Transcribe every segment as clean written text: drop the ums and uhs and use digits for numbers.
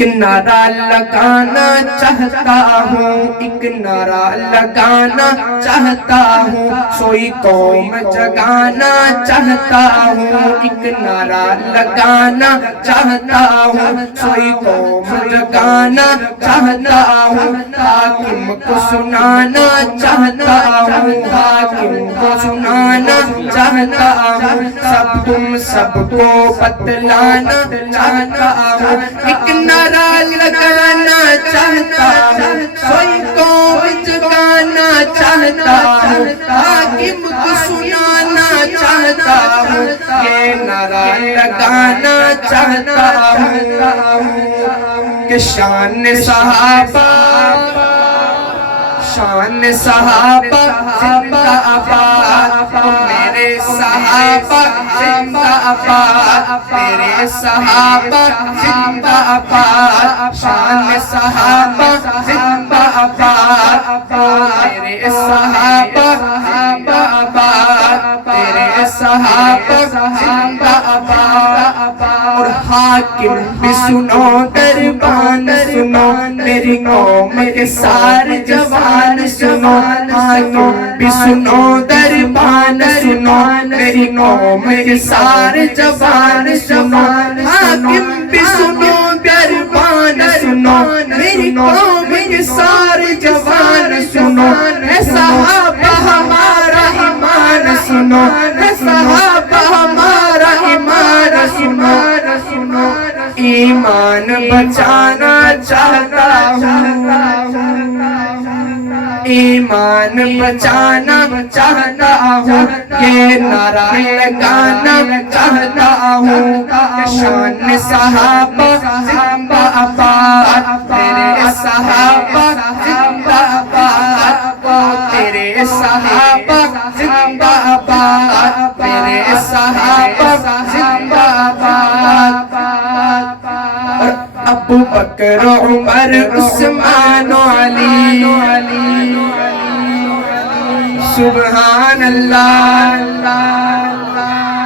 ایک نعرہ لگانا چاہتا ہوں، ایک نعرہ لگانا چاہتا ہوں، سوئی قوم جگانا چاہتا ہوں، ایک نعرہ لگانا چاہتا ہوں، سوئی قوم جگانا چاہتا ہوں، حاکم کو سنانا چاہتا ہوں، حاکم کو سنانا چاہتا ہوں، سب تم سب کو بتلانا چاہتا ہوں، ایک نعرہ لگانا چاہتا ہوں، سوئی قوم جگانا چاہتا ہوں، حاکم کو سنانا چاہتا ہوں، یہ نعرہ لگانا چاہتا ہوں کہ شان صحابہ زندہ آباد، میرے صحابہ زندہ آباد، میرے صحابہ زندہ آباد، شان صحابہ زندہ آباد، میرے صحابہ زندہ آباد، میرے صحابہ زندہ آباد، اور حاکم بھی سنو دربان سنو، میری قوم کے سارے جوان سنو، حاکم بھی سنو دربان سنو، میری قوم کے سارے جوان سنو، حاکم بھی سنو دربان سنو، میری قوم کے سارے جوان سنو، اے صحابہ ہمارا ایمان سنو، اے صحابہ ہمارا ایمان سنو، ایمان بچانا چاہتا ہوں، ایمان بچانا چاہتا ہوں، یہ نعرہ لگانا چاہتا ہوں کہ شان صحابہ زندہ آباد، میرے صحابہ زندہ آباد، تیرے صحابہ زندہ آباد، میرے صحابہ زندہ آباد، ابو بکر عمر عثمان و علی، سبحان اللہ،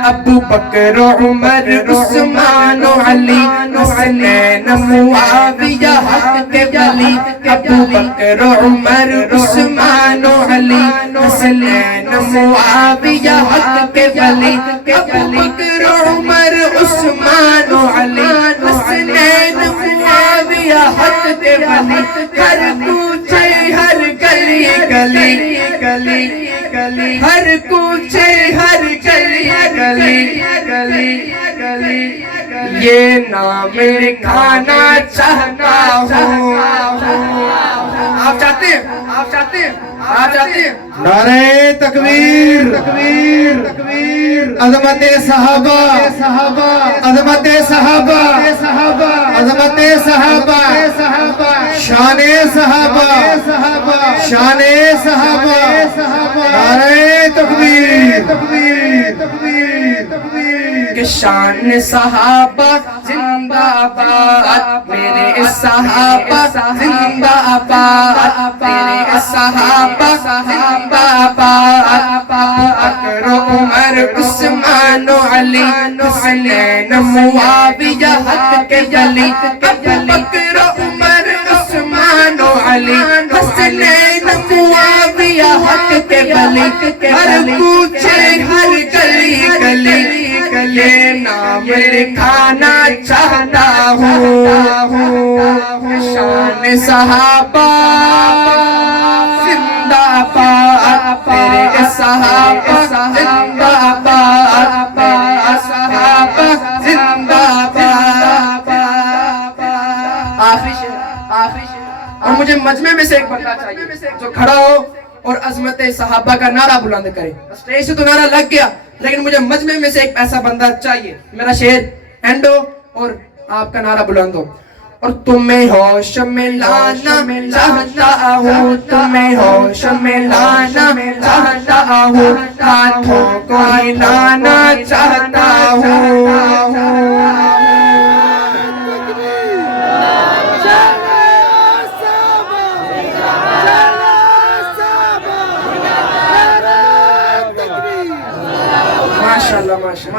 ابو بکر عمر عثمان و علی، حسنین معاویہ حق کے ولی، ابو بکر عمر عثمان و علی، حسنین معاویہ حق کے ولی، ابو بکر عمر عثمان و علی، حسنین معاویہ حق کے ولی، ہر کوچے ہر گلی گلی گلی گلی، ہر کوچے ہر گلی گلی گلی گلی، یہ نام لکھانا چاہتا ہوں، آپ چاہتے ہیں آپ چاہتے ہیں آپ چاہتے ہیں، نعرہ تکبیر تکبیر تکبیر، عظمت صحابہ صحابہ، عظمت صحابہ صحابہ، عظمت صحابہ صحابہ، شان صحابہ صحابہ، شان صحابہ، نعرہ تکبیر تکبیر تکبیر تکبیر، کہ شان صحابہ زندہ آباد، میرے صحابہ زندہ آباد، میرے صحابہ زندہ آباد، ابو بکر عمر عثمان و علی، حسنین معاویہ حق کے ولی، ابو بکر عمر عثمان و علی، حسنین معاویہ حق کے ولی، ہر کوچے ہر گلی گلی گلی، نام لکھانا چاہتا ہوں، شان صحابہ زندہ آباد، میرے صحابہ زندہ آباد، میرے صحابہ زندہ آباد، آخری اور مجھے مجمع میں سے ایک بندہ چاہیے جو کھڑا ہو اور عظمت صحابہ کا نعرہ بلند کرے، اسٹیج سے تو نعرہ لگ گیا لیکن مجھے مجمع میں سے ایک ایسا بندہ چاہیے، میرا شعر اینڈ ہو اور آپ کا نعرہ بلند ہو، اور تمہیں ہوش میں لانا چاہتا ہوں، تمہیں ہوش میں لانا چاہتا ہوں، ہاتھوں کو ہلانا چاہتا ہوں، ماشاءاللہ ماشاءاللہ